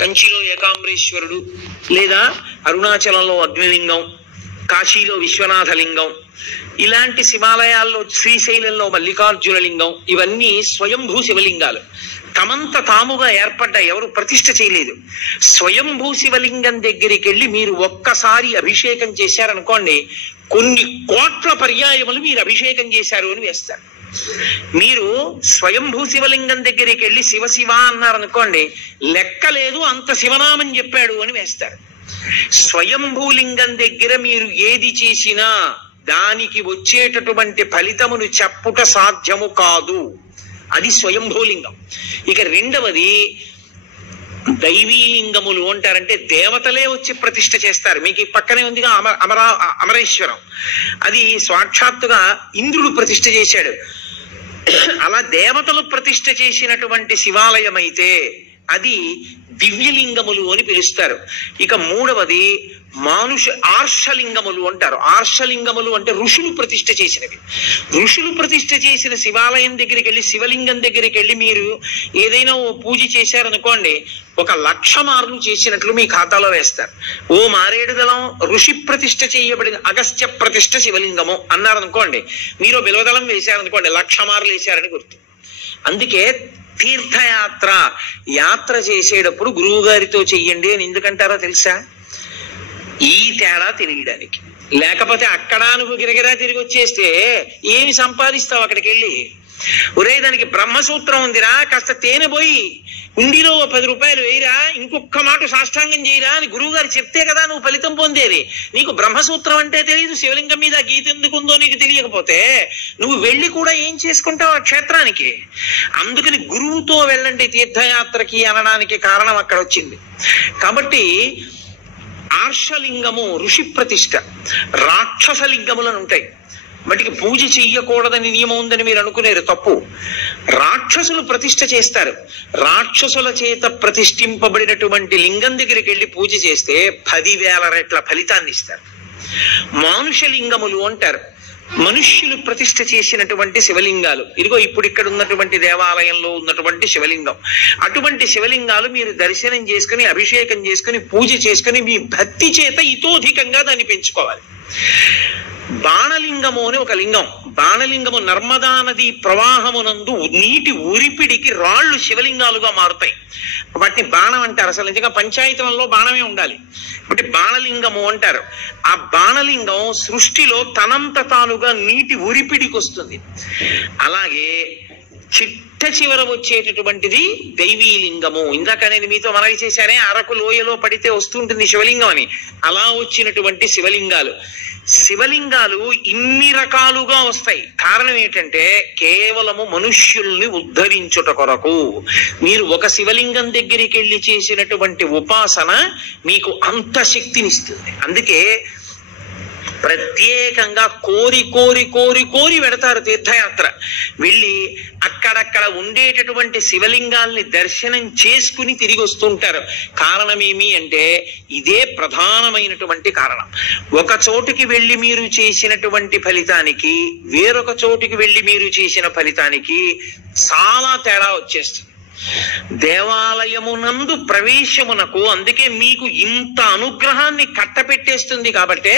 కంచిలో ఏకాంబరేశ్వరుడు, లేదా అరుణాచలంలో అగ్నిలింగం, కాశీలో విశ్వనాథలింగం, ఇలాంటి శివాలయాల్లో శ్రీశైలంలో మల్లికార్జున లింగం, ఇవన్నీ స్వయంభూ శివలింగాలు. తమంత తాముగా ఏర్పడ్డ, ఎవరు ప్రతిష్ఠ చేయలేదు. స్వయంభూ శివలింగం దగ్గరికి వెళ్ళి మీరు ఒక్కసారి అభిషేకం చేశారనుకోండి, కొన్ని కోట్ల పర్యాయములు మీరు అభిషేకం చేశారు అని వేస్తారు. మీరు స్వయంభూ శివలింగం దగ్గరికి వెళ్ళి శివ శివ అన్నారనుకోండి, లెక్కలేదు అంత శివనామం చెప్పాడు అని వేస్తారు. స్వయంభూలింగం దగ్గర మీరు ఏది చేసినా దానికి వచ్చేటటువంటి ఫలితమును చెప్పుట సాధ్యము కాదు. అది స్వయంభూలింగం. ఇక రెండవది దైవీలింగములు అంటారంటే దేవతలే వచ్చి ప్రతిష్ఠ చేస్తారు. మీకు ఈ పక్కనే ఉందిగా అమరేశ్వరం, అది సాక్షాత్తుగా ఇంద్రుడు ప్రతిష్ఠ చేశాడు. అలా దేవతలు ప్రతిష్ఠ చేసినటువంటి శివాలయం అయితే అది దివ్యలింగములు అని పిలుస్తారు. ఇక మూడవది ఆర్షలింగములు అంటారు. ఆర్షలింగములు అంటే ఋషులు ప్రతిష్ఠ చేసినవి. ఋషులు ప్రతిష్ఠ చేసిన శివాలయం దగ్గరికి వెళ్ళి, శివలింగం దగ్గరికి వెళ్ళి మీరు ఏదైనా ఓ పూజ చేశారనుకోండి, 1,00,000 మార్లు చేసినట్లు మీ ఖాతాలో వేస్తారు. ఓ మారేడుదలం ఋషి ప్రతిష్ఠ చేయబడిన అగస్త్య ప్రతిష్ఠ శివలింగము అన్నారనుకోండి, మీరు బిలవదళం వేశారనుకోండి, 1,00,000 మార్లు వేశారని గుర్తు. అందుకే యాత్ర చేసేటప్పుడు గురువు గారితో చెయ్యండి అని ఎందుకంటారో తెలుసా? ఈ తేడా తెలియడానికి. లేకపోతే అక్కడ నువ్వు గిరగిరా తిరిగి వచ్చేస్తే ఏమి సంపాదిస్తావు అక్కడికి వెళ్ళి? ఒరే, దానికి బ్రహ్మసూత్రం ఉందిరా, కాస్త తేనె పోయి ఉండిలో 10 రూపాయలు వేయరా, ఇంకొక మాట సాష్టాంగం చేయరా అని గురువు గారు చెప్తే కదా నువ్వు ఫలితం పొందేది. నీకు బ్రహ్మసూత్రం అంటే తెలియదు, శివలింగం మీద గీత ఎందుకుందో నీకు తెలియకపోతే నువ్వు వెళ్ళి కూడా ఏం చేసుకుంటావు ఆ క్షేత్రానికి? అందుకని గురువుతో వెళ్ళండి తీర్థయాత్రకి అనడానికి కారణం అక్కడ వచ్చింది. కాబట్టి ఆర్షలింగము ఋషి ప్రతిష్ఠ, రాక్షసలింగములను ఉంటాయి. వాటికి పూజ చెయ్యకూడదని నియమం ఉందని మీరు అనుకునేరు, తప్పు. రాక్షసులు ప్రతిష్ఠ చేస్తారు. రాక్షసుల చేత ప్రతిష్ఠింపబడినటువంటి లింగం దగ్గరికి వెళ్ళి పూజ చేస్తే 10,000 రెట్ల ఫలితాన్ని ఇస్తారు. మానుషలింగములు అంటారు. మనుష్యులు ప్రతిష్ఠ చేసినటువంటి శివలింగాలు. ఇదిగో ఇప్పుడు ఇక్కడ ఉన్నటువంటి దేవాలయంలో ఉన్నటువంటి శివలింగం. అటువంటి శివలింగాలు మీరు దర్శనం చేసుకుని, అభిషేకం చేసుకుని, పూజ చేసుకుని మీ భక్తి చేత ఇతోధికంగా దాన్ని పెంచుకోవాలి. బాణలింగము అని ఒక లింగం. బాణలింగము నర్మదా నది ప్రవాహమునందు నీటి ఉరిపిడికి రాళ్లు శివలింగాలుగా మారుతాయి. వాటిని బాణం అంటారు. అసలు నిజంగా పంచాయతీలలో బాణమే ఉండాలి. అంటే బాణలింగము అంటారు. ఆ బాణలింగం సృష్టిలో తనంత తానుగా నీటి ఉరిపిడికి వస్తుంది. అలాగే చిట్ట చివర వచ్చేటటువంటిది దైవీలింగము. ఇందాక నేను మీతో మనవి చేశానే, అరకు లోయలో పడితే వస్తుంటుంది శివలింగం అని. అలా వచ్చినటువంటి శివలింగాలు. శివలింగాలు ఇన్ని రకాలుగా వస్తాయి. కారణం ఏంటంటే కేవలము మనుష్యుల్ని ఉద్ధరించుట కొరకు. మీరు ఒక శివలింగం దగ్గరికి వెళ్ళి చేసినటువంటి ఉపాసన మీకు అంత శక్తినిస్తుంది. అందుకే ప్రత్యేకంగా కోరి కోరి కోరి కోరి వెడతారు తీర్థయాత్ర. వెళ్ళి అక్కడక్కడ ఉండేటటువంటి శివలింగాల్ని దర్శనం చేసుకుని తిరిగి వస్తుంటారు. కారణం ఏమి అంటే ఇదే ప్రధానమైనటువంటి కారణం. ఒక చోటుకి వెళ్ళి మీరు చేసినటువంటి ఫలితానికి, వేరొక చోటుకి వెళ్ళి మీరు చేసిన ఫలితానికి చాలా తేడా వచ్చేస్తుంది. దేవాలయమునందు ప్రవేశమునకు అందుకే మీకు ఇంత అనుగ్రహాన్ని కట్టపెట్టేస్తుంది. కాబట్టే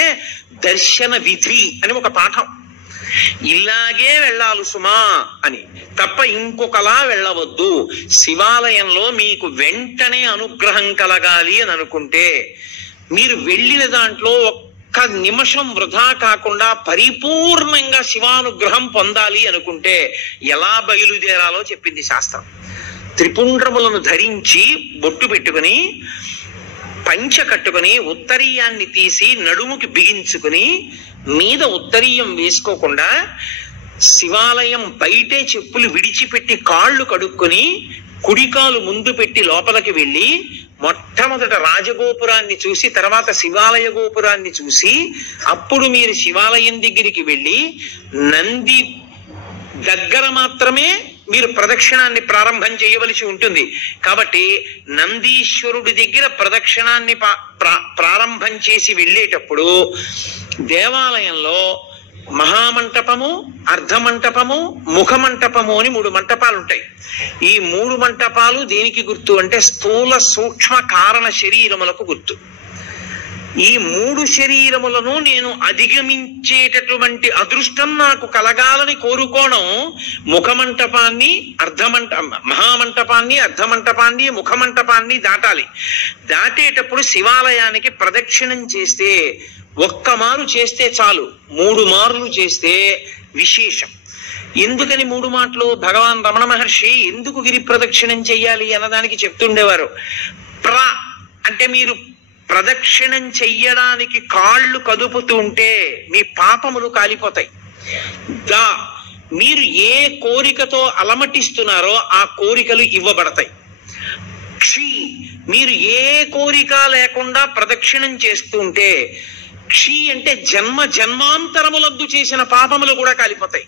దర్శన విధి అని ఒక పాఠం. ఇలాగే వెళ్ళాలి సుమా అని తప్ప ఇంకొకలా వెళ్ళవద్దు. శివాలయంలో మీకు వెంటనే అనుగ్రహం కలగాలి అని అనుకుంటే, మీరు వెళ్ళిన దాంట్లో ఒక్క నిమిషం వృధా కాకుండా పరిపూర్ణంగా శివానుగ్రహం పొందాలి అనుకుంటే ఎలా బయలుదేరాలో చెప్పింది శాస్త్రం. త్రిపుండ్రములను ధరించి బొట్టు పెట్టుకుని, పంచ కట్టుకుని, ఉత్తరీయాన్ని తీసి నడుముకి బిగించుకుని, మీద ఉత్తరీయం వేసుకోకుండా శివాలయం బయటే చెప్పులు విడిచిపెట్టి కాళ్ళు కడుక్కొని, కుడికాలు ముందు పెట్టి లోపలికి వెళ్ళి మొట్టమొదట రాజగోపురాన్ని చూసి, తర్వాత శివాలయ గోపురాన్ని చూసి, అప్పుడు మీరు శివాలయం దగ్గరికి వెళ్ళి నంది దగ్గర మాత్రమే మీరు ప్రదక్షిణాన్ని ప్రారంభం చేయవలసి ఉంటుంది. కాబట్టి నందీశ్వరుడి దగ్గర ప్రదక్షిణాన్ని ప్రారంభం చేసి వెళ్ళేటప్పుడు దేవాలయంలో మహామంటపము, అర్ధమంటపము, ముఖమంటపము అని 3 మంటపాలు ఉంటాయి. ఈ 3 మంటపాలు దేనికి గుర్తు అంటే స్థూల సూక్ష్మ కారణ శరీరములకు గుర్తు. ఈ 3 శరీరములను నేను అధిగమించేటటువంటి అదృష్టం నాకు కలగాలని కోరుకోవడం ముఖమంటపాన్ని, మహామంటపాన్ని, అర్ధమంటపాన్ని, ముఖమంటపాన్ని దాటాలి. దాటేటప్పుడు శివాలయానికి ప్రదక్షిణం చేస్తే, ఒక్క మారు చేస్తే చాలు, 3 మార్లు చేస్తే విశేషం. ఎందుకని 3 మాటలు? భగవాన్ రమణ మహర్షి ఎందుకు గిరి ప్రదక్షిణం చెయ్యాలి అన్నదానికి చెప్తుండేవారు. అంటే మీరు ప్రదక్షిణం చెయ్యడానికి కాళ్ళు కదుపుతూ ఉంటే మీ పాపములు కాలిపోతాయి. మీరు ఏ కోరికతో అలమటిస్తున్నారో ఆ కోరికలు ఇవ్వబడతాయి. మీరు ఏ కోరిక లేకుండా ప్రదక్షిణం చేస్తూ ఉంటే, అంటే జన్మాంతరములందు చేసిన పాపములు కూడా కాలిపోతాయి.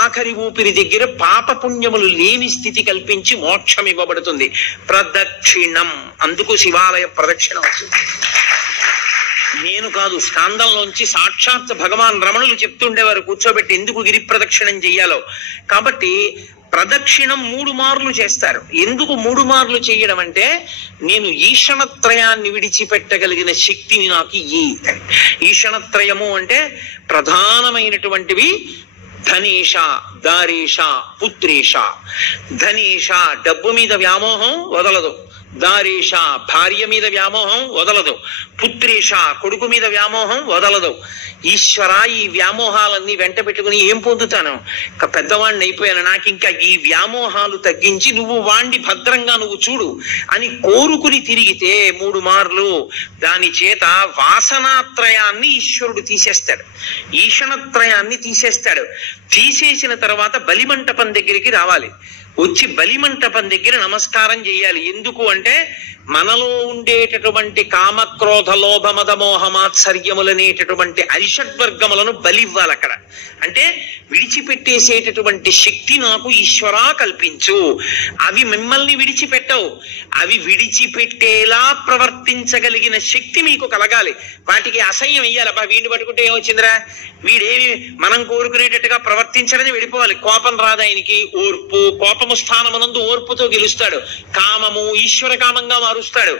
ఆఖరి ఊపిరి దగ్గర పాపపుణ్యములు లేని స్థితి కల్పించి మోక్షం ఇవ్వబడుతుంది. ప్రదక్షిణం, అందుకు శివాలయ ప్రదక్షిణం వచ్చింది. నేను కాదు, స్కాందంలోంచి సాక్షాత్ భగవాన్ రమణులు చెప్తుండేవారు కూర్చోబెట్టి ఎందుకు గిరి ప్రదక్షిణం చెయ్యాలో. కాబట్టి ప్రదక్షిణం 3 మార్లు చేస్తారు. ఎందుకు 3 మార్లు చేయడం అంటే, నేను ఈషణత్రయాన్ని విడిచిపెట్టగలిగిన శక్తిని నాకు ఈషణత్రయము అంటే ప్రధానమైనటువంటివి ధనేష, దారేష, పుత్రేష. ధనేష డబ్బు మీద వ్యామోహం వదలదు, దారేష భార్య మీద వ్యామోహం వదలదు, పుత్రేష కొడుకు మీద వ్యామోహం వదలదు. ఈశ్వర, ఈ వ్యామోహాలన్నీ వెంట పెట్టుకుని ఏం పొందుతాను? పెద్దవాడిని అయిపోయాను, నాకు ఇంకా ఈ వ్యామోహాలు తగ్గించి నువ్వు వాణ్ణి భద్రంగా నువ్వు చూడు అని కోరుకుని తిరిగితే 3 మార్లు. దాని చేత వాసనాత్రయాన్ని ఈశ్వరుడు తీసేస్తాడు, ఈషణత్రయాన్ని తీసేస్తాడు. తీసేసిన తర్వాత బలిమంటపం దగ్గరికి రావాలి. వచ్చి బలిమంటపం దగ్గర నమస్కారం చేయాలి. ఎందుకు అంటే, మనలో ఉండేటటువంటి కామక్రోధ లోభ మద మోహ మాత్సర్యములనేటటువంటి అరిషడ్వర్గములను బలివ్వాలి అక్కడ. అంటే విడిచిపెట్టేసేటటువంటి శక్తి నాకు ఈశ్వరా కల్పించు. అవి మిమ్మల్ని విడిచిపెట్టవు, అవి విడిచిపెట్టేలా ప్రవర్తించగలిగిన శక్తి మీకు కలగాలి. వాటికి అసహ్యం వెయ్యాలి. అబ్బా వీడిని పట్టుకుంటే ఏమొచ్చిందిరా, వీడేమి మనం కోరుకునేటట్టుగా ప్రవర్తించడని వెళ్ళిపోవాలి. కోపం రాదు ఆయనకి, ఓర్పు, కోపము స్థానమునందు ఓర్పుతో గెలుస్తాడు. కామము ఈశ్వర కామంగా మారుస్తాడు.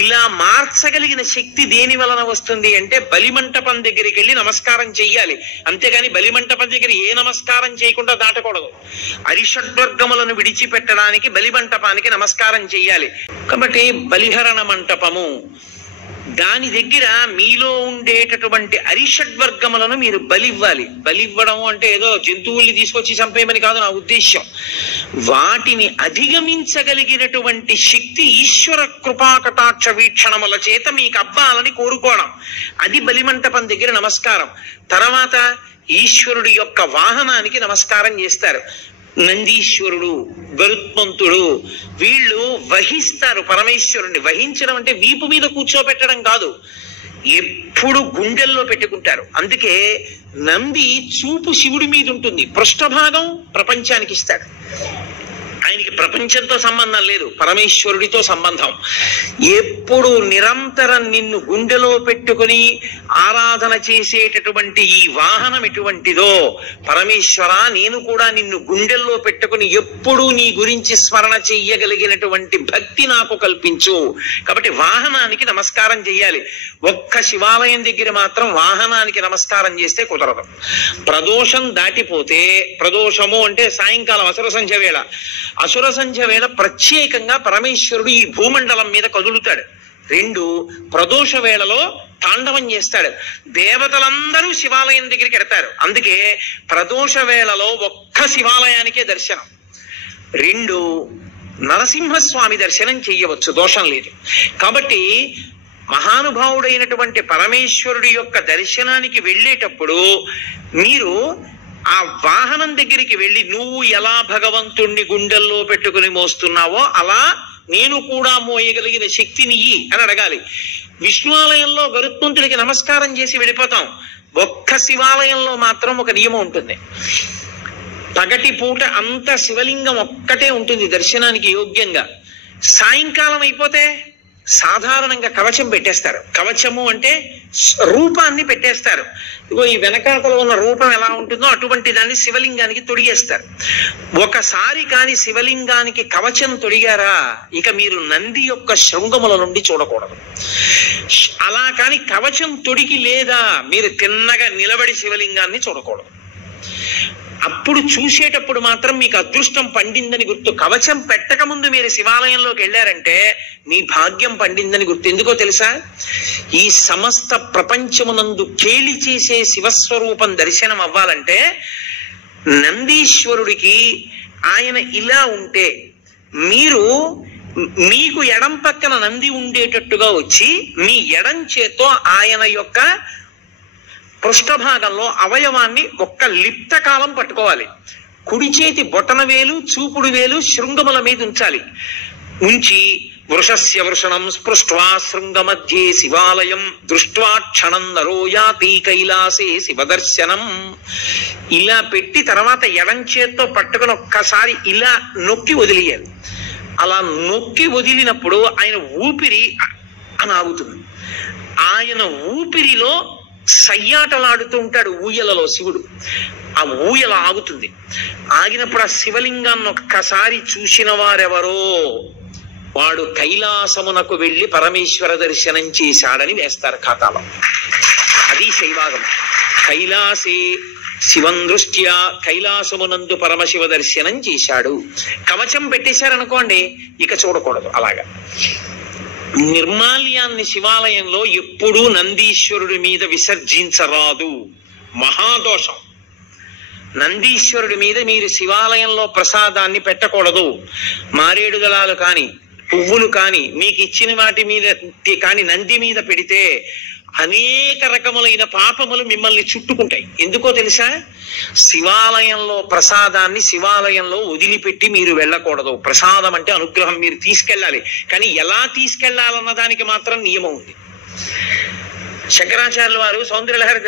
ఇలా మార్చగలిగిన శక్తి దేని వలన వస్తుంది అంటే, బలిమంటపం దగ్గరికి వెళ్ళి నమస్కారం చెయ్యాలి. అంతేగాని బలిమంటపం దగ్గర ఏ నమస్కారం చేయకుండా దాటకూడదు. అరిషడ్వర్గములను విడిచిపెట్టడానికి బలిమంటపానికి నమస్కారం చెయ్యాలి. కాబట్టి బలిహరణ మంటపము, దాని దగ్గర మీలో ఉండేటటువంటి అరిషడ్వర్గములను మీరు బలివ్వాలి. బలివ్వడం అంటే ఏదో జంతువుల్ని తీసుకొచ్చి చంపేయమని కాదు నా ఉద్దేశ్యం. వాటిని అధిగమించగలిగినటువంటి శక్తి ఈశ్వర కృపాకటాక్ష వీక్షణముల చేత మీకు అవ్వాలని కోరుకోవడం, అది బలిమంటపం దగ్గర నమస్కారం. తర్వాత ఈశ్వరుడి యొక్క వాహనానికి నమస్కారం చేస్తారు. నందీశ్వరుడు, గరుత్మంతుడు, వీళ్ళు వహిస్తారు పరమేశ్వరుణ్ణి. వహించడం అంటే వీపు మీద కూర్చోబెట్టడం కాదు, ఎప్పుడు గుండెల్లో పెట్టుకుంటారు. అందుకే నంది చూపు శివుడి మీద ఉంటుంది, పృష్ఠభాగం ప్రపంచానికి ఇస్తాడు. ఆయనకి ప్రపంచంతో సంబంధం లేదు, పరమేశ్వరుడితో సంబంధం. ఎప్పుడు నిరంతరం నిన్ను గుండెలో పెట్టుకుని ఆరాధన చేసేటటువంటి ఈ వాహనం ఎటువంటిదో, పరమేశ్వర నేను కూడా నిన్ను గుండెల్లో పెట్టుకుని ఎప్పుడూ నీ గురించి స్మరణ చెయ్యగలిగినటువంటి భక్తి నాకు కల్పించు. కాబట్టి వాహనానికి నమస్కారం చెయ్యాలి. ఒక్క శివాలయం దగ్గర మాత్రం వాహనానికి నమస్కారం చేస్తే కుదరదు. ప్రదోషం దాటిపోతే, ప్రదోషము అంటే సాయంకాలం అసుర సంధ్య వేళ, అసుర సంధ్య వేళ ప్రత్యేకంగా పరమేశ్వరుడు ఈ భూమండలం మీద కదులుతాడు. 2 ప్రదోష వేళలో తాండవం చేస్తాడు. దేవతలందరూ శివాలయం దగ్గరికి ఎడతారు. అందుకే ప్రదోష వేళలో ఒక్క శివాలయానికే దర్శనం. 2 నరసింహస్వామి దర్శనం చెయ్యవచ్చు, దోషం లేదు. కాబట్టి మహానుభావుడైనటువంటి పరమేశ్వరుడి యొక్క దర్శనానికి వెళ్ళేటప్పుడు మీరు ఆ వాహనం దగ్గరికి వెళ్ళి, నువ్వు ఎలా భగవంతుణ్ణి గుండెల్లో పెట్టుకుని మోస్తున్నావో అలా నేను కూడా మోయగలిగిన శక్తిని అని అడగాలి. విష్ణువాలయంలో గరుత్మంతుడికి నమస్కారం చేసి వెళ్ళిపోతాం. ఒక్క శివాలయంలో మాత్రం ఒక నియమం ఉంటుంది. పగటి పూట అంత శివలింగం ఒక్కటే ఉంటుంది దర్శనానికి యోగ్యంగా. సాయంకాలం అయిపోతే సాధారణంగా కవచం పెట్టేస్తారు. కవచము అంటే రూపాన్ని పెట్టేస్తారు. ఇగో ఈ వెనకాతలో ఉన్న రూపం ఎలా ఉంటుందో అటువంటి దాన్ని శివలింగానికి తొడిగేస్తారు. ఒకసారి కాని శివలింగానికి కవచం తొడిగారా ఇక మీరు నంది యొక్క శృంగముల నుండి చూడకూడదు. అలా కాని కవచం తొడిగి లేదా మీరు తిన్నగా నిలబడి శివలింగాన్ని చూడకూడదు. అప్పుడు చూసేటప్పుడు మాత్రం మీకు అదృష్టం పండిందని గుర్తు. కవచం పెట్టక ముందు మీరు శివాలయంలోకి వెళ్ళారంటే మీ భాగ్యం పండిందని గుర్తు. ఎందుకో తెలుసా? ఈ సమస్త ప్రపంచమునందు కేళి చేసే శివస్వరూపం దర్శనం అవ్వాలంటే నందీశ్వరుడికి ఆయన ఇలా ఉంటే మీకు ఎడం పక్కన నంది ఉండేటట్టుగా వచ్చి మీ ఎడం చేత్తో ఆయన యొక్క పృష్ఠభాగంలో అవయవాన్ని ఒక్క లిప్త కాలం పట్టుకోవాలి. కుడి చేతి బొటన వేలు చూపుడు వేలు శృంగముల మీద ఉంచాలి. ఉంచి వృషస్య వృషణం స్పృష్ట్వా శృంగ మధ్యే శివాలయం దృష్ట్వా క్షణం నరో యాతి కైలాసే శివదర్శనం. ఇలా పెట్టి తర్వాత ఎడం చేత్తో పట్టుకుని ఒక్కసారి ఇలా నొక్కి వదిలేయాలి. అలా నొక్కి వదిలినప్పుడు ఆయన ఊపిరి అని ఆగుతుంది. ఆయన ఊపిరిలో సయ్యాటలాడుతూ ఉంటాడు ఊయలలో శివుడు. ఆ ఊయల ఆగుతుంది. ఆగినప్పుడు ఆ శివలింగాన్ని ఒక్కసారి చూసిన వారెవరో వాడు కైలాసమునకు వెళ్ళి పరమేశ్వర దర్శనం చేశాడని వేస్తారు ఖాతాలో. అది శైవాగం. కైలాసే శివం దృష్ట్యా కైలాసమునందు పరమశివ దర్శనం చేశాడు. కవచం పెట్టేశారనుకోండి ఇక చూడకూడదు. అలాగా నిర్మాల్యాన్ని శివాలయంలో ఎప్పుడూ నందీశ్వరుడి మీద విసర్జించరాదు. మహాదోషం. నందీశ్వరుడి మీద మీరు శివాలయంలో ప్రసాదాన్ని పెట్టకూడదు. మారేడు దళాలు కాని పువ్వులు కాని మీకు ఇచ్చిన వాటి మీద కాని నంది మీద పెడితే అనేక రకములైన పాపములు మిమ్మల్ని చుట్టుకుంటాయి. ఎందుకో తెలుసా? శివాలయంలో ప్రసాదాన్ని శివాలయంలో వదిలిపెట్టి మీరు వెళ్ళకూడదు. ప్రసాదం అంటే అనుగ్రహం, మీరు తీసుకెళ్ళాలి. కానీ ఎలా తీసుకెళ్లాలన్న దానికి మాత్రం నియమం ఉంది. శంకరాచార్యుల వారు సౌందర్యలహరి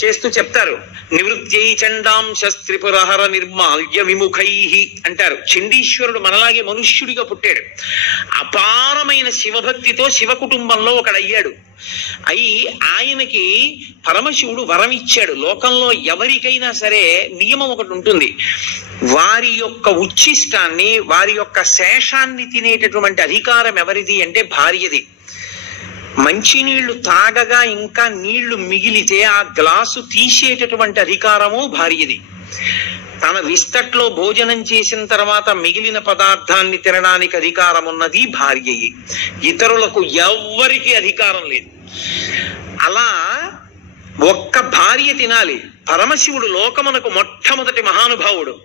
చేస్తూ చెప్తారు, నివృత్యై చండాంశ త్రిపురహర నిర్మాల్య విముఖై అంటారు. చండీశ్వరుడు మనలాగే మనుష్యుడిగా పుట్టాడు. అపారమైన శివభక్తితో శివ కుటుంబంలో ఒకడయ్యాడు. అయి ఆయనకి పరమశివుడు వరం ఇచ్చాడు. లోకంలో ఎవరికైనా సరే నియమం ఒకటి ఉంటుంది. వారి యొక్క ఉచ్ఛిష్టాన్ని వారి యొక్క శేషాన్ని తినేటటువంటి అధికారం ఎవరిది అంటే భార్యది. మంచినీళ్లు తాగగా ఇంకా నీళ్లు మిగిలితే ఆ గ్లాసు తీసేటటువంటి అధికారము భార్యది. తన విస్తట్లో భోజనం చేసిన తర్వాత మిగిలిన పదార్థాన్ని తినడానికి అధికారం ఉన్నది భార్యయే. ఇతరులకు ఎవ్వరికీ అధికారం లేదు. అలా ఒక్క భార్య తినాలి. పరమశివుడు లోకమునకు మొట్టమొదటి మహానుభావుడు.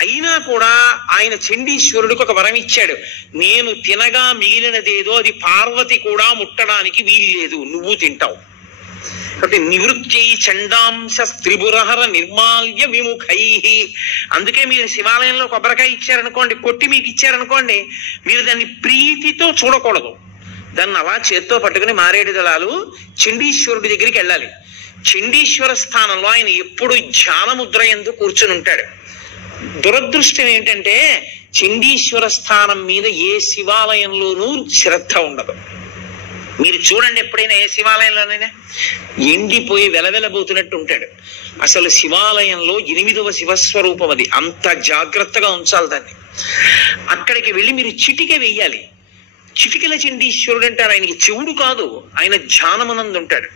అయినా కూడా ఆయన చండీశ్వరుడికి ఒక వరం ఇచ్చాడు. నేను తినగా మిగిలినదేదో అది పార్వతి కూడా ముట్టడానికి వీల్లేదు, నువ్వు తింటావు. కాబట్టి నివృత్యై చండాంశ త్రిపురహర నిర్మాల్య విముఖై. అందుకే మీరు శివాలయంలో కొబ్బరికాయ ఇచ్చారనుకోండి, కొట్టి మీకు ఇచ్చారనుకోండి, మీరు దాన్ని ప్రీతితో చూడకూడదు. దాన్ని అలా చేత్తో పట్టుకుని మారేడు దళాలు చండీశ్వరుడి దగ్గరికి వెళ్ళాలి. చండీశ్వర స్థానంలో ఆయన ఎప్పుడు ధ్యానముద్ర యందు కూర్చుని ఉంటాడు. దురదృష్టం ఏంటంటే చండీశ్వర స్థానం మీద ఏ శివాలయంలోనూ శ్రద్ధ ఉండదు. మీరు చూడండి, ఎప్పుడైనా ఏ శివాలయంలోనైనా ఎండిపోయి వెలవెలబోతున్నట్టు ఉంటాడు. అసలు శివాలయంలో 8వ శివస్వరూపం అది. అంత జాగ్రత్తగా ఉంచాలి దాన్ని. అక్కడికి వెళ్ళి మీరు చిటిక వెయ్యాలి. చిటికల చండీశ్వరుడు అంటారు. ఆయనకి చెవుడు కాదు, ఆయన ధ్యానమునందు ఉంటాడు.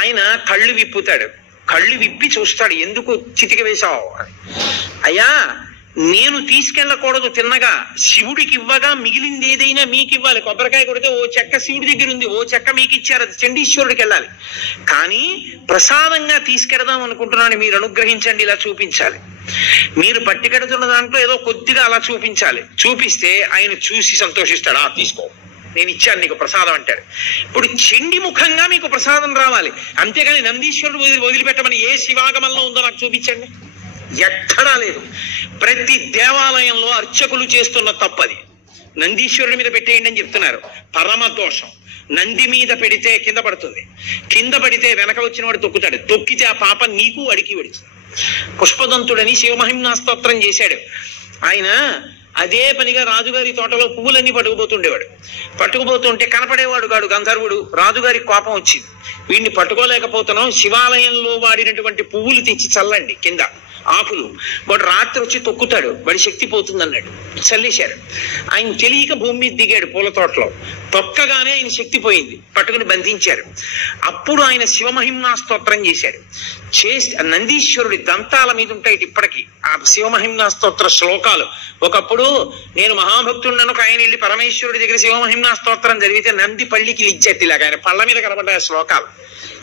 ఆయన కళ్ళు విప్పుతాడు. కళ్ళు విప్పి చూస్తాడు, ఎందుకు చిటిక వేశావు? అయ్యా, నేను తీసుకెళ్ళకూడదు తిన్నగా, శివుడికి ఇవ్వగా మిగిలింది ఏదైనా మీకు ఇవ్వాలి. కొబ్బరికాయ కొడితే ఓ చెక్క శివుడి దగ్గర ఉంది, ఓ చెక్క మీకు ఇచ్చారు, అది చండీశ్వరుడికి వెళ్ళాలి. కానీ ప్రసాదంగా తీసుకెడదాం అనుకుంటున్నాను, మీరు అనుగ్రహించండి, ఇలా చూపించాలి. మీరు పట్టుకెడుతున్న దాంట్లో ఏదో కొద్దిగా అలా చూపించాలి. చూపిస్తే ఆయన చూసి సంతోషిస్తాడు. తీసుకో, నేను ఇచ్చాను నీకు ప్రసాదం అంటాడు. ఇప్పుడు చండి ముఖంగా మీకు ప్రసాదం రావాలి. అంతేగాని నందీశ్వరుడు వదిలిపెట్టమని ఏ శివాగమంలో ఉందో నాకు చూపించండి. ఎక్కడా లేదు. ప్రతి దేవాలయంలో అర్చకులు చేస్తున్న తప్పది. నందీశ్వరుడి మీద పెట్టేయండి అని చెప్తున్నారు. పరమ దోషం. నంది మీద పెడితే కింద పడుతుంది, కింద పడితే వెనక వచ్చిన వాడు తొక్కుతాడు, తొక్కితే ఆ పాప నీకు అడికి పెడుతుంది. పుష్పదంతుడని శివమహిమ్నా స్తోత్రం చేశాడు. ఆయన అదే పనిగా రాజుగారి తోటలో పువ్వులన్నీ పట్టుకుపోతుండేవాడు. పట్టుకుపోతుంటే కనపడేవాడు కాడు గంధర్వుడు. రాజుగారికి కోపం వచ్చింది, వీడిని పట్టుకోలేకపోతున్నాం, శివాలయంలో వాడినటువంటి పువ్వులు తెచ్చి చల్లండి కింద ఆకులు. వాడు రాత్రి వచ్చి తొక్కుతాడు, వాడి శక్తి పోతుంది అన్నాడు. చల్లేశారు. ఆయన తెలియక భూమి మీద దిగాడు పూల తోటలో. తొక్కగానే ఆయన శక్తి పోయింది, పట్టుకుని బంధించారు. అప్పుడు ఆయన శివమహిమ్నా స్తోత్రం చేశాడు. నందీశ్వరుడి దంతాల మీద ఉంటాయి ఇప్పటికీ ఆ శివమహిమ్నా స్తోత్ర శ్లోకాలు. ఒకప్పుడు నేను మహాభక్తుడను ఆయన వెళ్ళి పరమేశ్వరుడి దగ్గర శివమహిమ్నా స్తోత్రం జరిగితే నంది పళ్ళికి ఇచ్చేట్టిలాగా ఆయన పళ్ళ మీద కనబడ్డాయి శ్లోకాలు.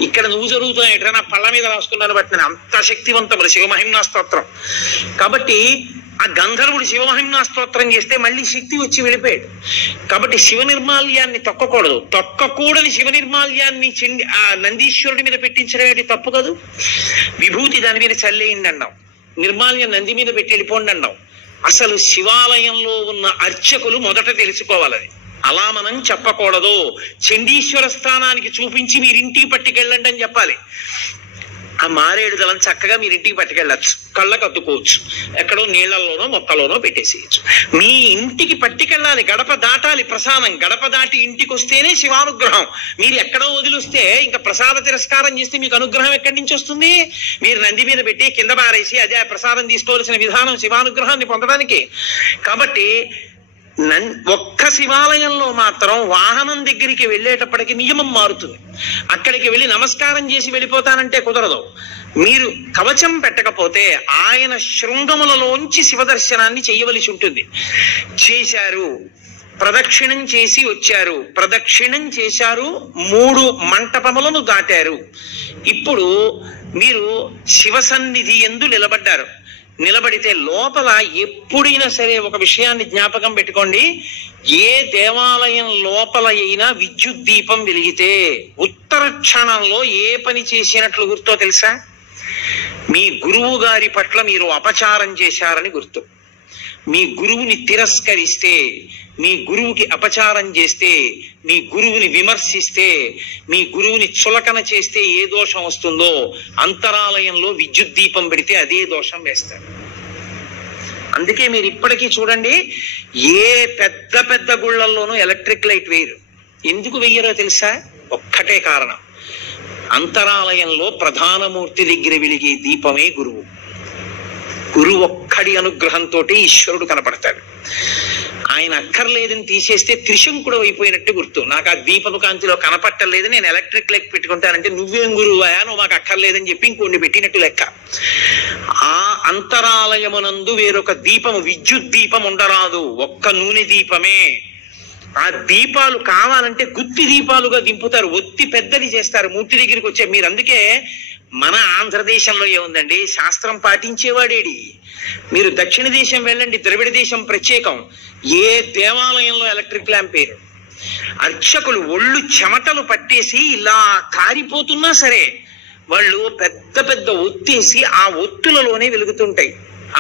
ఇక్కడ నువ్వు జరుగుతున్నాయి నా పళ్ళ మీద రాసుకున్నాను బట్టి నేను అంత శక్తివంతములు శివమహిమ్నా స్తోత్రం. కాబట్టి ఆ గంధర్వుడు శివమహిమ్నా స్తోత్రం చేస్తే మళ్ళీ శక్తి వచ్చి వెళ్ళిపోయాడు. కాబట్టి శివ నిర్మాల్యాన్ని తొక్కకూడదు. తొక్కకూడని శివ నిర్మాల్యాన్ని ఆ నందీశ్వరుడి మీద పెట్టించడం ఏంటి తప్పు కాదు. విభూతి దాని మీద చల్లేయండి అన్నాం, నిర్మాల్యం నంది మీద పెట్టి వెళ్ళిపోండి అన్నాం. అసలు శివాలయంలో ఉన్న అర్చకులు మొదట తెలుసుకోవాలని. అలా మనం చెప్పకూడదు. చండీశ్వర స్థానానికి చూపించి మీరింటికి పట్టుకెళ్ళండి అని చెప్పాలి. ఆ మారేడు దళం చక్కగా మీరింటికి పట్టుకెళ్ళచ్చు, కళ్ళకు అద్దుకోవచ్చు, ఎక్కడో నీళ్లలోనో మొక్కలోనో పెట్టేసేయచ్చు. మీ ఇంటికి పట్టుకెళ్ళాలి, గడప దాటాలి ప్రసాదం. గడప దాటి ఇంటికి వస్తేనే శివానుగ్రహం. మీరు ఎక్కడో వదిలిస్తే ఇంకా ప్రసాద తిరస్కారం చేస్తే మీకు అనుగ్రహం ఎక్కడి నుంచి వస్తుంది? మీరు నంది మీద పెట్టి కింద పారేసి అదే ప్రసాదం తీసుకోవాల్సిన విధానం శివానుగ్రహాన్ని పొందడానికి. కాబట్టి ఒక్క శివాలయంలో మాత్రం వాహనం దగ్గరికి వెళ్ళేటప్పటికి నియమం మారుతుంది. అక్కడికి వెళ్ళి నమస్కారం చేసి వెళ్ళిపోతానంటే కుదరదు. మీరు కవచం పెట్టకపోతే ఆయన శృంగములలోంచి శివదర్శనాన్ని చేయవలసి ఉంటుంది. చేశారు, ప్రదక్షిణం చేసి వచ్చారు, ప్రదక్షిణం చేశారు, 3 మంటపములను దాటారు. ఇప్పుడు మీరు శివసన్నిధి యందు నిలబడ్డారు. నిలబడితే లోపల ఎప్పుడైనా సరే ఒక విషయాన్ని జ్ఞాపకం పెట్టుకోండి. ఏ దేవాలయం లోపల అయినా విద్యుత్ దీపం వెలిగితే ఉత్తర క్షణంలో ఏ పని చేసినట్లు గుర్తో తెలుసా? మీ గురువు గారి పట్ల మీరు అపచారం చేశారని గుర్తు. మీ గురువుని తిరస్కరిస్తే, మీ గురువుకి అపచారం చేస్తే, మీ గురువుని విమర్శిస్తే, మీ గురువుని చులకన చేస్తే ఏ దోషం వస్తుందో అంతరాలయంలో విద్యుత్ దీపం పెడితే అదే దోషం వేస్తారు. అందుకే మీరు ఇప్పటికీ చూడండి, ఏ పెద్ద పెద్ద గుళ్ళల్లోనూ ఎలక్ట్రిక్ లైట్ వేయరు. ఎందుకు వెయ్యరో తెలుసా? ఒక్కటే కారణం, అంతరాలయంలో ప్రధానమూర్తి దగ్గర వెలిగే దీపమే గురువు. గురువు ఒక్కడి అనుగ్రహంతో ఈశ్వరుడు కనపడతాడు. ఆయన అక్కర్లేదని తీసేస్తే త్రిశంకుడు అయిపోయినట్టు గుర్తు. నాకు ఆ దీపపు కాంతిలో కనపట్టలేదు, నేను ఎలక్ట్రిక్ లైట్ పెట్టుకుంటానంటే నువ్వేం గురువయా, నువ్వు మాకు అక్కర్లేదని చెప్పి ఇంకొన్ని పెట్టినట్టు లెక్క. ఆ అంతరాలయమునందు వేరొక దీపము, విద్యుత్ దీపం ఉండరాదు, ఒక్క నూనె దీపమే. ఆ దీపాలు కావాలంటే గుత్తి దీపాలుగా దింపుతారు, ఒత్తి పెద్దది చేస్తారు మూర్తి దగ్గరికి వచ్చే. మీరు అందుకే మన ఆంధ్రదేశంలో ఏముందండి, శాస్త్రం పాటించేవాడేడి. మీరు దక్షిణ దేశం వెళ్ళండి, ద్రవిడ దేశం ప్రత్యేకం. ఏ దేవాలయంలో ఎలక్ట్రిక్ ల్యాంప్ పేరు, అర్చకులు ఒళ్ళు చెమటలు పట్టేసి ఇలా కారిపోతున్నా సరే వాళ్ళు పెద్ద పెద్ద ఒత్తేసి ఆ ఒత్తులలోనే వెలుగుతుంటాయి.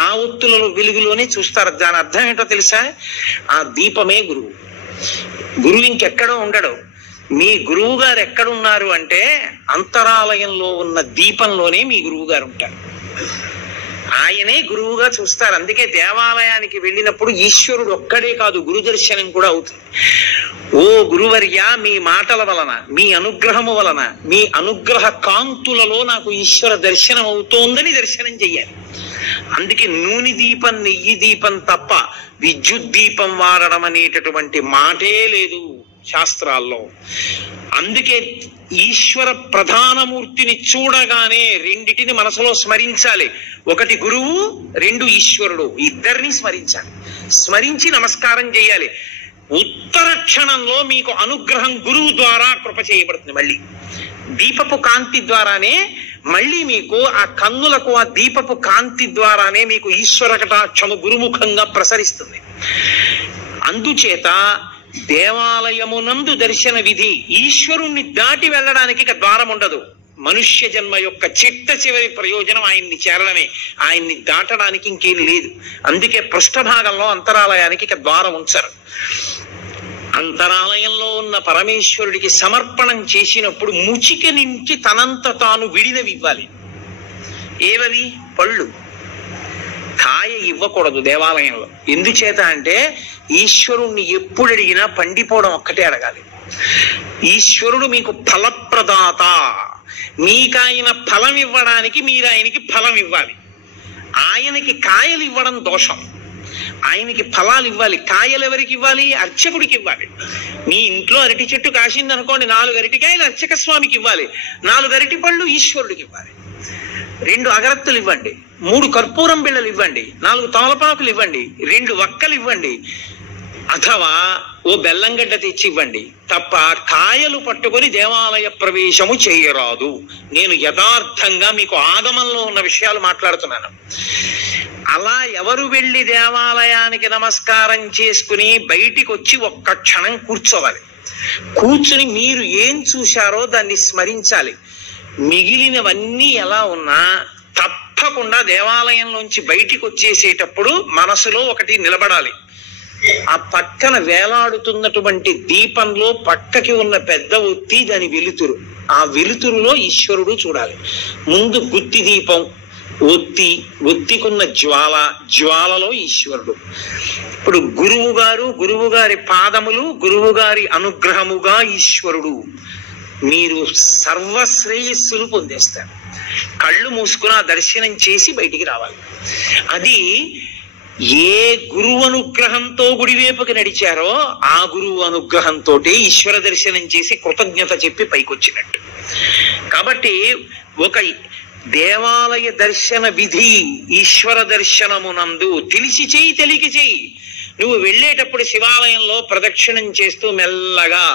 ఆ ఒత్తులలో వెలుగులోనే చూస్తారు. దాని అర్థం ఏంటో తెలుసా? ఆ దీపమే గురువు. గురువు ఇంకెక్కడో ఉండడు. మీ గురువు గారు ఎక్కడున్నారు అంటే అంతరాలయంలో ఉన్న దీపంలోనే మీ గురువు గారు ఉంటారు. ఆయనే గురువుగా చూస్తారు. అందుకే దేవాలయానికి వెళ్ళినప్పుడు ఈశ్వరుడు ఒక్కడే కాదు, గురు దర్శనం కూడా అవుతుంది. ఓ గురువర్య, మీ మాటల వలన, మీ అనుగ్రహము వలన, మీ అనుగ్రహ కాంతులలో నాకు ఈశ్వర దర్శనం అవుతోందని దర్శనం చెయ్యాలి. అందుకే నూనె దీపం, నెయ్యి దీపం తప్ప విద్యుత్ దీపం వాడడం అనేటటువంటి మాటే లేదు శాస్త్రాల్లో. అందుకే ఈశ్వర ప్రధానమూర్తిని చూడగానే రెండిటిని మనసులో స్మరించాలి. ఒకటి గురువు, 2 ఈశ్వరుడు. ఇద్దరిని స్మరించాలి. స్మరించి నమస్కారం చేయాలి. ఉత్తర క్షణంలో మీకు అనుగ్రహం గురువు ద్వారా కృప చేయబడుతుంది. మళ్ళీ దీపపు కాంతి ద్వారానే మళ్ళీ మీకు ఆ కన్నులకు ఆ దీపపు కాంతి ద్వారానే మీకు ఈశ్వర కటాక్షము గురుముఖంగా ప్రసరిస్తుంది. అందుచేత దేవాలయమునందు దర్శన విధి, ఈశ్వరుణ్ణి దాటి వెళ్ళడానికి ఇక ద్వారం ఉండదు. మనుష్య జన్మ యొక్క చిట్ట చివరి ప్రయోజనం ఆయన్ని చేరడమే, ఆయన్ని దాటడానికి ఇంకేం లేదు. అందుకే పృష్ఠభాగంలో అంతరాలయానికి ఇక ద్వారం ఉంచరు. అంతరాలయంలో ఉన్న పరమేశ్వరుడికి సమర్పణం చేసినప్పుడు ముచిక నుంచి తనంత తాను విడినవి ఇవ్వాలి. ఏవవి? పళ్ళు. కాయ ఇవ్వకూడదు దేవాలయంలో. ఎందుచేత అంటే ఈశ్వరుణ్ణి ఎప్పుడు అడిగినా పండిపోవడం ఒక్కటే అడగాలి. ఈశ్వరుడు మీకు ఫలప్రదాత, మీకాయన ఫలం ఇవ్వడానికి మీరు ఆయనకి ఫలం ఇవ్వాలి. ఆయనకి కాయలు ఇవ్వడం దోషం, ఆయనకి ఫలాలు ఇవ్వాలి. కాయలు ఎవరికి ఇవ్వాలి? అర్చకుడికి ఇవ్వాలి. మీ ఇంట్లో అరటి చెట్టు కాసింది అనుకోండి, 4 అరటికాయలు అర్చక స్వామికి ఇవ్వాలి, 4 అరటి పళ్ళు ఈశ్వరుడికి ఇవ్వాలి. 2 అగరత్తులు ఇవ్వండి, 3 కర్పూరం బిళ్ళలు ఇవ్వండి, 4 తమలపాకులు ఇవ్వండి, 2 వక్కలు ఇవ్వండి, అథవా ఓ బెల్లంగడ్డ తెచ్చి ఇవ్వండి. తప్ప కాయలు పట్టుకొని దేవాలయ ప్రవేశము చేయరాదు. నేను యథార్థంగా మీకు ఆగమంలో ఉన్న విషయాలు మాట్లాడుతున్నాను. అలా ఎవరు వెళ్ళి దేవాలయానికి నమస్కారం చేసుకుని బయటికి వచ్చి ఒక్క క్షణం కూర్చోవాలి. కూర్చుని మీరు ఏం చూశారో దాన్ని స్మరించాలి. మిగిలినవన్నీ ఎలా ఉన్నా తప్పకుండా దేవాలయంలోంచి బయటికి వచ్చేసేటప్పుడు మనసులో ఒకటి నిలబడాలి. ఆ పక్కన వేలాడుతున్నటువంటి దీపంలో పక్కకి ఉన్న పెద్ద ఒత్తి దాని వెలుతురు, ఆ వెలుతురులో ఈశ్వరుడు చూడాలి. ముందు గుత్తి దీపం, ఒత్తికున్న జ్వాలలో ఈశ్వరుడు. ఇప్పుడు గురువు గారి పాదములు, గురువు గారి అనుగ్రహముగా ఈశ్వరుడు. మీరు సర్వశ్రేయస్సులు పొందేస్తారు. కళ్ళు మూసుకుని ఆ దర్శనం చేసి బయటికి రావాలి. అది ఏ గురువు అనుగ్రహంతో గుడివేపుకి నడిచారో ఆ గురువు అనుగ్రహంతో ఈశ్వర దర్శనం చేసి కృతజ్ఞత చెప్పి పైకొచ్చినట్టు. కాబట్టి ఒక దేవాలయ దర్శన విధి ఈశ్వర దర్శనమునందు తెలిసి చెయ్యి, తెలియక చెయ్యి. నువ్వు వెళ్ళేటప్పుడు శివాలయంలో ప్రదక్షిణం చేస్తూ మెల్లగా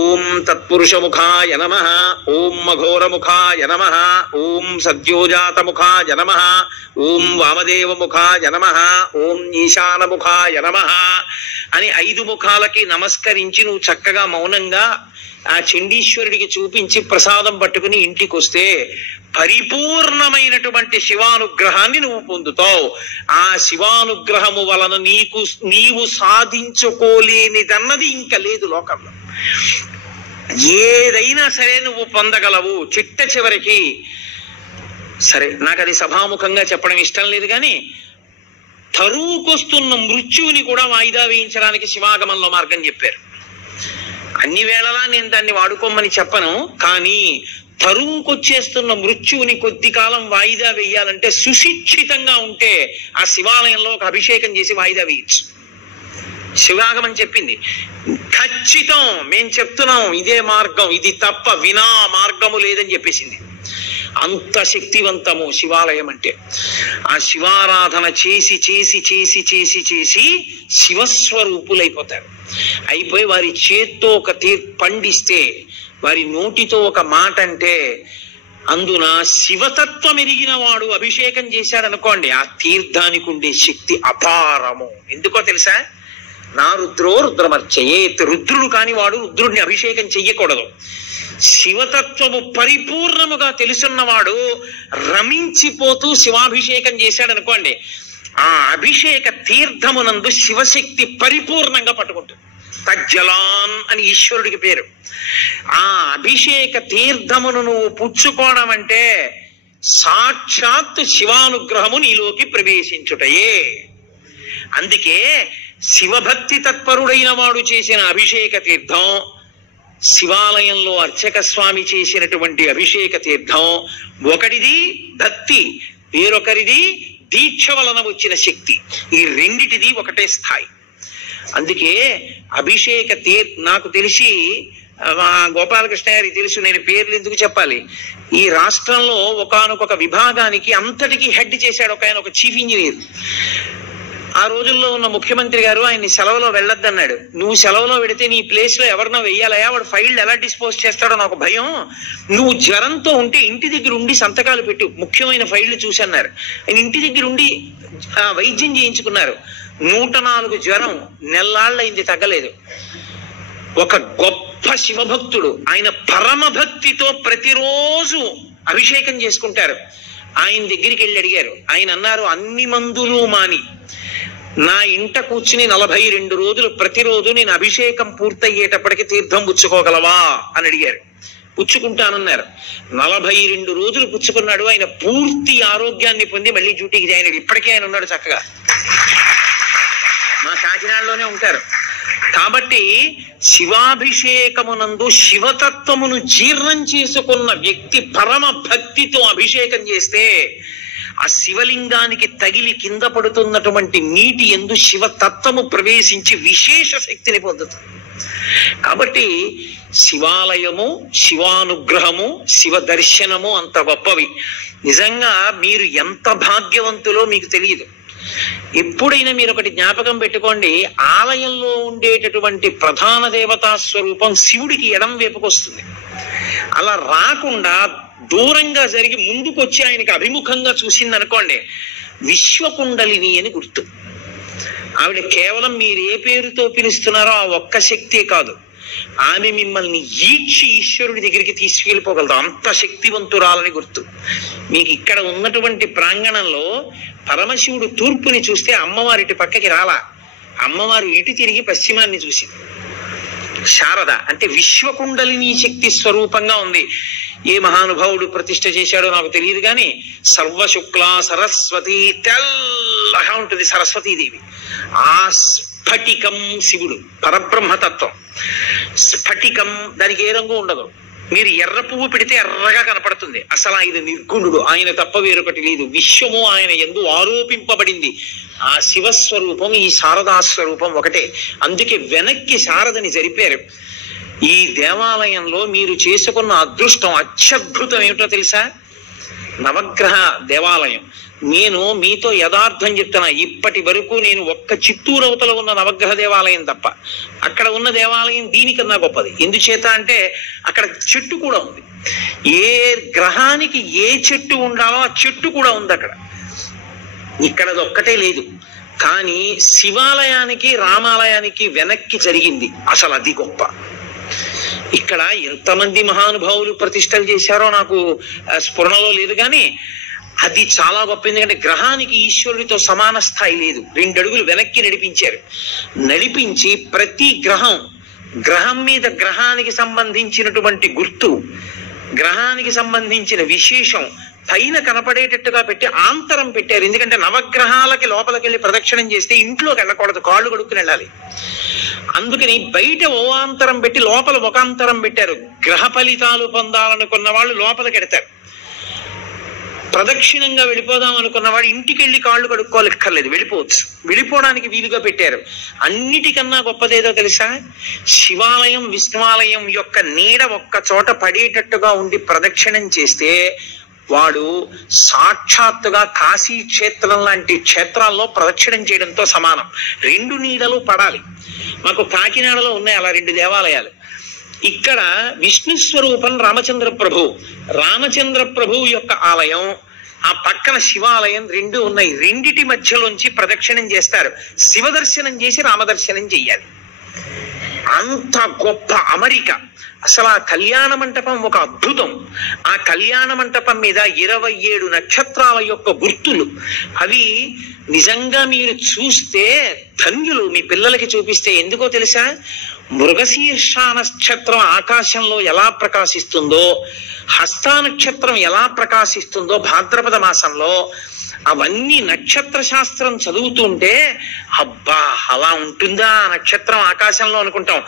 ఓం తత్పురుషముఖాయ నమః, ఓం మఘోరముఖాయ నమః, ఓం సద్యోజాతముఖాయ నమః, ఓం వామదేవముఖాయ నమః, ఓం ఈశానముఖాయ నమః అని 5 ముఖాలకి నమస్కరించి నువ్వు చక్కగా మౌనంగా ఆ చండీశ్వరుడికి చూపించి ప్రసాదం పట్టుకుని ఇంటికి వస్తే పరిపూర్ణమైనటువంటి శివానుగ్రహాన్ని నువ్వు పొందుతావు. ఆ శివానుగ్రహము వలన నీవు సాధించుకోలేనిదన్నది ఇంకా లేదు లోకంలో. ఏదైనా సరే నువ్వు పొందగలవు. చిట్ట చివరికి సరే, నాకు అది సభాముఖంగా చెప్పడం ఇష్టం లేదు, కానీ తరువుకొస్తున్న మృత్యువుని కూడా వాయిదా వేయించడానికి శివాగమంలో మార్గం చెప్పారు. అన్ని వేళలా నేను దాన్ని వాడుకోమని చెప్పను, కానీ తరువుకొచ్చేస్తున్న మృత్యువుని కొద్ది కాలం వాయిదా వేయాలంటే సుశిక్షితంగా ఉంటే ఆ శివాలయంలో ఒక అభిషేకం చేసి వాయిదా వేయచ్చు. శివాగమని చెప్పింది. ఖచ్చితం మేం చెప్తున్నాం, ఇదే మార్గం, ఇది తప్ప వినా మార్గము లేదని చెప్పేసింది. అంత శక్తివంతము శివాలయం అంటే. ఆ శివారాధన చేసి చేసి చేసి చేసి చేసి శివస్వరూపులైపోతారు. అయిపోయి వారి చేత్తో ఒక పండిస్తే, వారి నోటితో ఒక మాట అంటే, అందున శివతత్వం ఎరిగిన వాడు అభిషేకం చేశాడనుకోండి, ఆ తీర్థానికి ఉండే శక్తి అపారము. ఎందుకో తెలుసా? నా రుద్రో రుద్రమర్చయేత్. రుద్రుడు కాని వాడు రుద్రుడిని అభిషేకం చెయ్యకూడదు. శివతత్వము పరిపూర్ణముగా తెలుసున్నవాడు రమించిపోతూ శివాభిషేకం చేశాడనుకోండి, ఆ అభిషేక తీర్థమునందు శివశక్తి పరిపూర్ణంగా పట్టుకుంటుంది. తజ్జలాన్ అని ఈశ్వరుడికి పేరు. ఆ అభిషేక తీర్థమును నువ్వు పుచ్చుకోవడం అంటే సాక్షాత్ శివానుగ్రహము నీలోకి ప్రవేశించుటయే. అందుకే శివభక్తి తత్పరుడైన వాడు చేసిన అభిషేక తీర్థం, శివాలయంలో అర్చక స్వామి చేసినటువంటి అభిషేక తీర్థం, ఒకటిది భక్తి, వేరొకరిది దీక్ష వలన వచ్చిన శక్తి. ఈ రెండిటిది ఒకటే స్థాయి. అందుకే అభిషేక నాకు తెలిసి గోపాలకృష్ణ గారికి తెలుసు, నేను పేర్లు ఎందుకు చెప్పాలి. ఈ రాష్ట్రంలో ఒకానొక విభాగానికి అంతటికీ హెడ్ చేశాడు ఒక చీఫ్ ఇంజనీర్. ఆ రోజుల్లో ఉన్న ముఖ్యమంత్రి గారు ఆయన్ని సెలవులో వెళ్ళొద్దన్నాడు. నువ్వు సెలవులో పెడితే నీ ప్లేస్ లో ఎవరినో వెయ్యాలయా, వాడు ఫైల్ ఎలా డిస్పోజ్ చేస్తాడో నాకు భయం. నువ్వు జ్వరంతో ఉంటే ఇంటి దగ్గర ఉండి సంతకాలు పెట్టు, ముఖ్యమైన ఫైళ్లు చూసన్నారు. ఆయన ఇంటి దగ్గర ఉండి వైద్యం చేయించుకున్నారు. 104 జ్వరం, నెల్లాళ్ళైంది, తగ్గలేదు. ఒక గొప్ప శివభక్తుడు, ఆయన పరమ భక్తితో ప్రతిరోజు అభిషేకం చేసుకుంటారు. ఆయన దగ్గరికి వెళ్ళి అడిగారు. ఆయన అన్నారు, అన్ని మందులు మాని నా ఇంట కూర్చుని 42 రోజులు ప్రతిరోజు నేను అభిషేకం పూర్తయ్యేటప్పటికి తీర్థం పుచ్చుకోగలవా అని అడిగారు. పుచ్చుకుంటానన్నారు. 42 రోజులు పుచ్చుకున్నాడు. ఆయన పూర్తి ఆరోగ్యాన్ని పొంది మళ్ళీ డ్యూటీకి జాయిన్ అయ్యాడు. ఇప్పటికే ఆయన ఉన్నాడు చక్కగా, మా కాకినాడలోనే ఉంటారు. కాబట్టి శివాభిషేకమునందు శివతత్వమును జీర్ణం చేసుకున్న వ్యక్తి పరమ భక్తితో అభిషేకం చేస్తే ఆ శివలింగానికి తగిలి కింద పడుతున్నటువంటి నీటి యందు శివతత్వము ప్రవేశించి విశేష శక్తిని పొందుతుంది. కాబట్టి శివాలయము, శివానుగ్రహము, శివ దర్శనము అంత గొప్పవి. నిజంగా మీరు ఎంత భాగ్యవంతులో మీకు తెలియదు. ఎప్పుడైనా మీరు ఒకటి జ్ఞాపకం పెట్టుకోండి, ఆలయంలో ఉండేటటువంటి ప్రధాన దేవతా స్వరూపం శివుడికి ఎడం వైపుకు వస్తుంది. అలా రాకుండా దూరంగా జరిగి ముందుకొచ్చి ఆయనకి అభిముఖంగా చూసింది అనుకోండి, విశ్వకుండలిని అని గుర్తు. ఆవిడ కేవలం మీరు ఏ పేరుతో పిలుస్తున్నారో ఆ ఒక్క శక్తే కాదు, ఆమె మిమ్మల్ని ఈడ్చి ఈశ్వరుడి దగ్గరికి తీసుకెళ్ళిపోగలదు, అంత శక్తివంతురాలని గుర్తు. మీకు ఇక్కడ ఉన్నటువంటి ప్రాంగణంలో పరమశివుడు తూర్పుని చూస్తే అమ్మవారి ఇటు పక్కకి రాలా, అమ్మవారు ఇటు తిరిగి పశ్చిమాన్ని చూసింది. శారద అంటే విశ్వకుండలిని శక్తి స్వరూపంగా ఉంది. ఏ మహానుభావుడు ప్రతిష్ఠ చేశాడో నాకు తెలియదు కానీ సర్వశుక్ల సరస్వతి, తెల్లగా ఉంటుంది సరస్వతీదేవి. ఆ స్ఫటికం శివుడు, పరబ్రహ్మతత్వం. స్ఫటికం దానికి ఏ రంగు ఉండదు, మీరు ఎర్ర పువ్వు పెడితే ఎర్రగా కనపడుతుంది. అసలు ఆయన నిర్గుణుడు, ఆయన తప్ప వేరొకటి లేదు. విశ్వము ఆయన యందు ఆరోపింపబడింది. ఆ శివస్వరూపం ఈ శారదా స్వరూపం ఒకటే. అందుకే వెనక్కి శారదని జరిపారు. ఈ దేవాలయంలో మీరు చేసుకున్న అదృష్టం అత్యద్భుతం ఏమిటో తెలుసా? నవగ్రహ దేవాలయం. నేను మీతో యథార్థం చెప్తున్నా, ఇప్పటి వరకు నేను ఒక్క చిత్తూరు అవతల ఉన్న నవగ్రహ దేవాలయం తప్ప అక్కడ ఉన్న దేవాలయం దీనికన్నా గొప్పది. ఎందుచేత అంటే అక్కడ చెట్టు కూడా ఉంది. ఏ గ్రహానికి ఏ చెట్టు ఉండాలో ఆ చెట్టు కూడా ఉంది అక్కడ. ఇక్కడది ఒక్కటే లేదు. కానీ శివాలయానికి రామాలయానికి వెనక్కి జరిగింది, అసలు అది గొప్ప. ఇక్కడ ఎంతమంది మహానుభావులు ప్రతిష్టలు చేశారో నాకు స్ఫురణలో లేదు కానీ అది చాలా గొప్ప. ఎందుకంటే గ్రహానికి ఈశ్వరుడితో సమాన స్థాయి లేదు. 2 అడుగులు వెనక్కి నడిపించారు. నడిపించి ప్రతి గ్రహం మీద గ్రహానికి సంబంధించినటువంటి గుర్తు, గ్రహానికి సంబంధించిన విశేషం పైన కనపడేటట్టుగా పెట్టి ఆంతరం పెట్టారు. ఎందుకంటే నవగ్రహాలకి లోపలికి వెళ్ళి ప్రదక్షిణం చేస్తే ఇంట్లోకి వెళ్ళకూడదు, కాళ్ళు కడుక్కుని వెళ్ళాలి. అందుకని బయట ఓ ఆంతరం పెట్టి లోపల ఒక ఆంతరం పెట్టారు. గ్రహ ఫలితాలు పొందాలనుకున్న వాళ్ళు లోపలికి వెడతారు. ప్రదక్షిణంగా వెళ్ళిపోదాం అనుకున్నవాడు ఇంటికి వెళ్ళి కాళ్ళు కడుక్కోలేక్కర్లేదు, వెళ్ళిపోవచ్చు. వెళ్ళిపోవడానికి వీలుగా పెట్టారు. అన్నిటికన్నా గొప్పదేదో తెలుసా? శివాలయం విష్ణువాలయం యొక్క నీడ ఒక్క చోట పడేటట్టుగా ఉండి ప్రదక్షిణం చేస్తే వాడు సాక్షాత్తుగా కాశీ క్షేత్రం లాంటి క్షేత్రాల్లో ప్రదక్షిణం చేయడంతో సమానం. 2 నీడలు పడాలి. మాకు కాకినాడలో ఉన్నాయి అలా 2 దేవాలయాలు. ఇక్కడ విష్ణు స్వరూపం రామచంద్ర ప్రభు యొక్క ఆలయం, ఆ పక్కన శివాలయం 2 ఉన్నాయి. 2 మధ్యలోంచి ప్రదక్షిణం చేస్తారు. శివ దర్శనం చేసి రామదర్శనం చెయ్యాలి. అంత గొప్ప అమరిక. అసలు ఆ కళ్యాణ మంటపం ఒక అద్భుతం. ఆ కళ్యాణ మంటపం మీద 27 నక్షత్రాల యొక్క గుర్తులు. అవి నిజంగా మీరు చూస్తే ధన్యులు. మీ పిల్లలకి చూపిస్తే ఎందుకో తెలుసా? మృగశీర్ష నక్షత్రం ఆకాశంలో ఎలా ప్రకాశిస్తుందో, హస్త నక్షత్రం ఎలా ప్రకాశిస్తుందో భాద్రపద మాసంలో, అవన్నీ నక్షత్ర శాస్త్రం చదువుతుంటే అబ్బా అలా ఉంటుందా నక్షత్రం ఆకాశంలో అనుకుంటాం.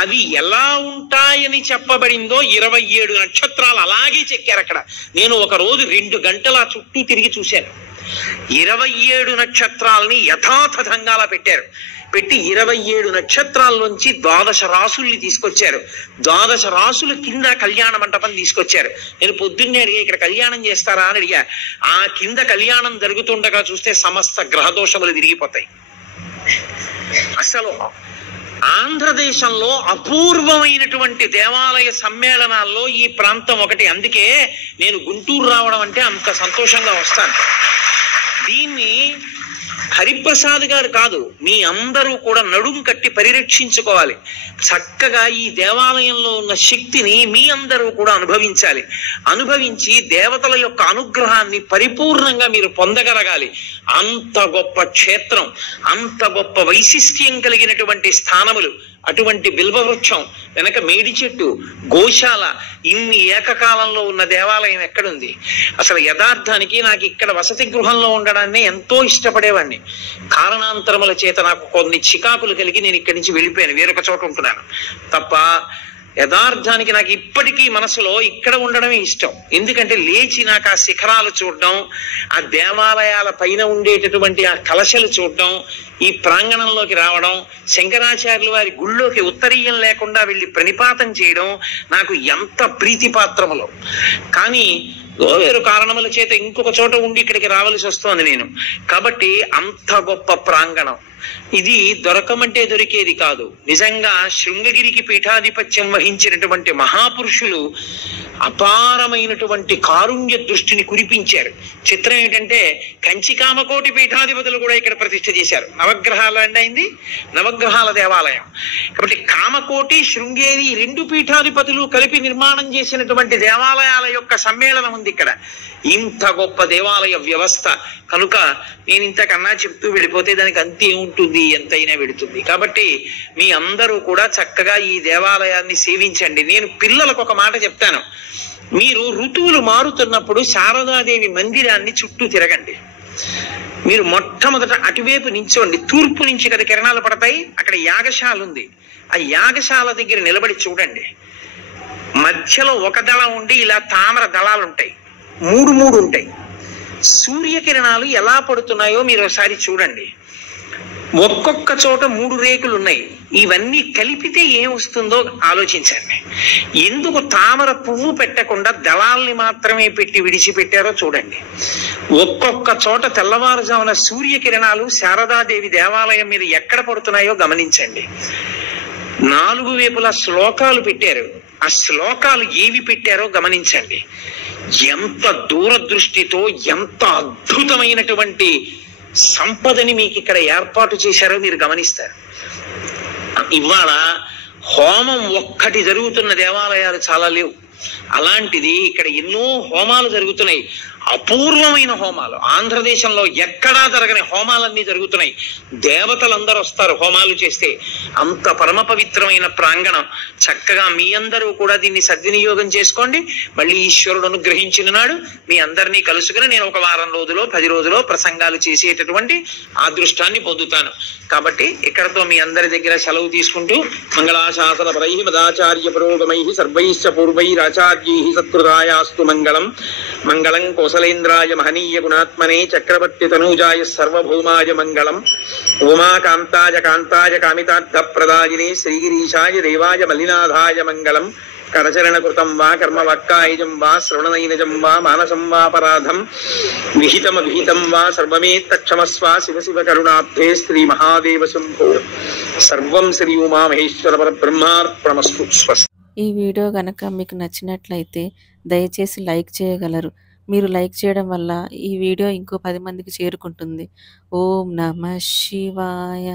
అవి ఎలా ఉంటాయని చెప్పబడిందో 27 నక్షత్రాలు అలాగే చెక్కారు అక్కడ. నేను ఒక రోజు 2 గంటల చుట్టూ తిరిగి చూశాను. 27 నక్షత్రాలని యథాతథంగా అలా పెట్టారు. పెట్టి 27 నక్షత్రాల్లోంచి 12 రాసుల్ని తీసుకొచ్చారు. 12 రాసుల కింద కళ్యాణ మంటపం తీసుకొచ్చారు. నేను పొద్దున్నే అడిగా, ఇక్కడ కళ్యాణం చేస్తారా అని అడిగా. ఆ కింద కళ్యాణం జరుగుతుండగా చూస్తే సమస్త గ్రహదోషములు తిరిగిపోతాయి. అసలు ఆంధ్రదేశంలో అపూర్వమైనటువంటి దేవాలయ సమ్మేళనాల్లో ఈ ప్రాంతం ఒకటి. అందుకే నేను గుంటూరు రావడం అంటే అంత సంతోషంగా వస్తాను. దీన్ని హరిప్రసాద్ గారు కాదు, మీ అందరూ కూడా నడుం కట్టి పరిరక్షించుకోవాలి. చక్కగా ఈ దేవాలయంలో ఉన్న శక్తిని మీ అందరూ కూడా అనుభవించాలి. అనుభవించి దేవతల యొక్క అనుగ్రహాన్ని పరిపూర్ణంగా మీరు పొందగలగాలి. అంత గొప్ప క్షేత్రం, అంత గొప్ప వైశిష్ట్యం కలిగినటువంటి స్థానములు అటువంటి బిల్వవృక్షం వెనక మేడి చెట్టు, గోశాల, ఇన్ని ఏకకాలంలో ఉన్న దేవాలయం ఎక్కడుంది? అసలు యథార్థానికి నాకు ఇక్కడ వసతి గృహంలో ఉండడాన్ని ఎంతో ఇష్టపడేవాడిని. కారణాంతరముల చేత నాకు కొన్ని చికాకులు కలిగి నేను ఇక్కడి నుంచి వెళ్ళిపోయాను, వేరొక చోట ఉంటున్నాను తప్ప యథార్థానికి నాకు ఇప్పటికీ మనసులో ఇక్కడ ఉండడమే ఇష్టం. ఎందుకంటే లేచి నాకు ఆ శిఖరాలు చూడడం, ఆ దేవాలయాల పైన ఉండేటటువంటి ఆ కలశలు చూడడం, ఈ ప్రాంగణంలోకి రావడం, శంకరాచార్యుల వారి గుళ్ళోకి ఉత్తరీయం లేకుండా వెళ్ళి ప్రణిపాతం చేయడం నాకు ఎంత ప్రీతిపాత్రములో. కానీ వేరు కారణముల చేత ఇంకొక చోట ఉండి ఇక్కడికి రావాల్సి వస్తోంది నేను. కాబట్టి అంత గొప్ప ప్రాంగణం ఇది దొరకమంటే దొరికేది కాదు. నిజంగా శృంగగిరికి పీఠాధిపత్యం వహించినటువంటి మహాపురుషులు అపారమైనటువంటి కారుణ్య దృష్టిని కురిపించారు. చిత్రం ఏంటంటే కంచి కామకోటి పీఠాధిపతులు కూడా ఇక్కడ ప్రతిష్ఠ చేశారు. నవగ్రహాలు అంటే అయింది నవగ్రహాల దేవాలయం. కాబట్టి కామకోటి, శృంగేరి రెండు పీఠాధిపతులు కలిపి నిర్మాణం చేసినటువంటి దేవాలయాల యొక్క సమ్మేళనం ఉంది ఇక్కడ. ఇంత గొప్ప దేవాలయ వ్యవస్థ కనుక నేను ఇంతకన్నా చెప్తూ వెళ్ళిపోతే దానికి అంతే ఉంటుంది, ఎంతైనా వెడుతుంది. కాబట్టి మీ అందరూ కూడా చక్కగా ఈ దేవాలయాన్ని సేవించండి. నేను పిల్లలకు ఒక మాట చెప్తాను, మీరు ఋతువులు మారుతున్నప్పుడు శారదాదేవి మందిరాన్ని చుట్టూ తిరగండి. మీరు మొట్టమొదట అటువైపు నించోండి, తూర్పు నుంచి కదా కిరణాలు పడతాయి, అక్కడ యాగశాల ఉంది, ఆ యాగశాల దగ్గర నిలబడి చూడండి. మధ్యలో ఒక దళం ఉండి ఇలా తామర దళాలు ఉంటాయి, మూడు మూడు ఉంటాయి. సూర్యకిరణాలు ఎలా పడుతున్నాయో మీరు ఒకసారి చూడండి. ఒక్కొక్క చోట 3 రేకులు ఉన్నాయి. ఇవన్నీ కలిపితే ఏం వస్తుందో ఆలోచించండి. ఎందుకు తామర పువ్వు పెట్టకుండా దళాల్ని మాత్రమే పెట్టి విడిచిపెట్టారో చూడండి. ఒక్కొక్క చోట తెల్లవారుజామున సూర్యకిరణాలు శారదాదేవి దేవాలయం మీద ఎక్కడ పడుతున్నాయో గమనించండి. 4 వైపులా శ్లోకాలు పెట్టారు. ఆ శ్లోకాలు ఏవి పెట్టారో గమనించండి. ఎంత దూరదృష్టితో, ఎంత అద్భుతమైనటువంటి సంపదని మీకు ఇక్కడ ఏర్పాటు చేశారో మీరు గమనిస్తారు. ఇవాళ హోమం ఒక్కటి జరుగుతున్న దేవాలయాలు చాలా లేవు. అలాంటిది ఇక్కడ ఎన్నో హోమాలు జరుగుతున్నాయి, అపూర్వమైన హోమాలు. ఆంధ్రదేశంలో ఎక్కడా జరగని హోమాలన్నీ జరుగుతున్నాయి. దేవతలందరూ వస్తారు హోమాలు చేస్తే. అంత పరమ పవిత్రమైన ప్రాంగణం. చక్కగా మీ అందరూ కూడా దీన్ని సద్వినియోగం చేసుకోండి. మళ్ళీ ఈశ్వరుడు అనుగ్రహించిన నాడు మీ అందరినీ కలుసుకుని నేను ఒక వారం రోజులో 10 రోజులో ప్రసంగాలు చేసేటటువంటి అదృష్టాన్ని పొందుతాను. కాబట్టి ఇక్కడతో మీ అందరి దగ్గర సెలవు తీసుకుంటూ మంగళాశాసన పరై మదాచార్య పురోగమై సర్వైశ్చ పూర్వైరాచార్యై సత్కృతాయాస్తు మంగళం. మంగళం కౌసలేంద్రాయ మహనీయ గుణాత్మనే చక్రవర్తి తనూజాయ సర్వభౌమాయ మంగళం. ఉమాకాంతాయ కాంతాయ కామితార్థ ప్రదాయినే శ్రీగిరీశాయ దేవాయ మలినాథాయ మంగళం. కరచరణ కృతం వా కర్మ వాక్కాయజం వా శ్రవణనైనజం వా మానసం వాపరాధం విహితం వా సర్వమేత్తక్షమస్వ శివ శివ కరుణాబ్ధే శ్రీ మహాదేవ శంభో. సర్వం శ్రీ ఉమామహేశ్వర పరబ్రహ్మార్పణమస్తు. స్వస్తి. ఈ వీడియో గనక మీకు నచ్చినట్లయితే దయచేసి లైక్ చేయగలరు. మీరు లైక్ చేయడం వల్ల ఈ వీడియో ఇంకో 10 మందికి చేరుకుంటుంది. ఓం నమః శివాయ.